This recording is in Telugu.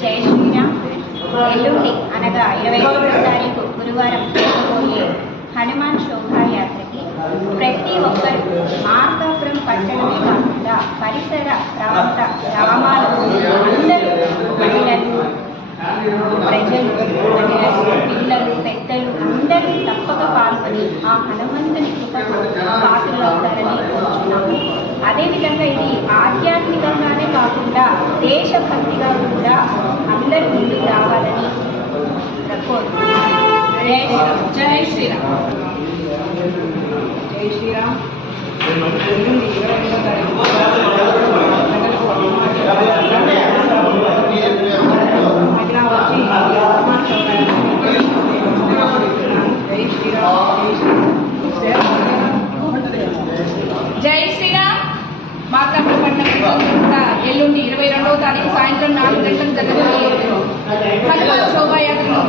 జై శ్రీరామ్ ఎల్లుండి అనగా ఇరవై ఒకటో తారీఖు గురువారం జరగబోయే హనుమాన్ శోభాయాత్రకి ప్రతి ఒక్కరూ మార్కాపురం పట్టణమే కాకుండా పరిసర ప్రాంత గ్రామాలకు అందరూ మహిళలు ప్రజలు మహిళలు పిల్లలు పెద్దలు అందరూ తప్పక పాల్గొని ఆ హనుమంతుని కాకుండా దేశభక్తిగా కూడా అందరి ముందు రావాలని జై శ్రీరామ్ జై శ్రీరామ్ జై శ్రీరామ్ మార్కాపురం పట్టణంలో కూడా ఎల్లుండి ఇరవై రెండవ తారీఖు సాయంత్రం నాలుగు గంటలకు జరగబోయే హనుమాన్ శోభాయాత్రను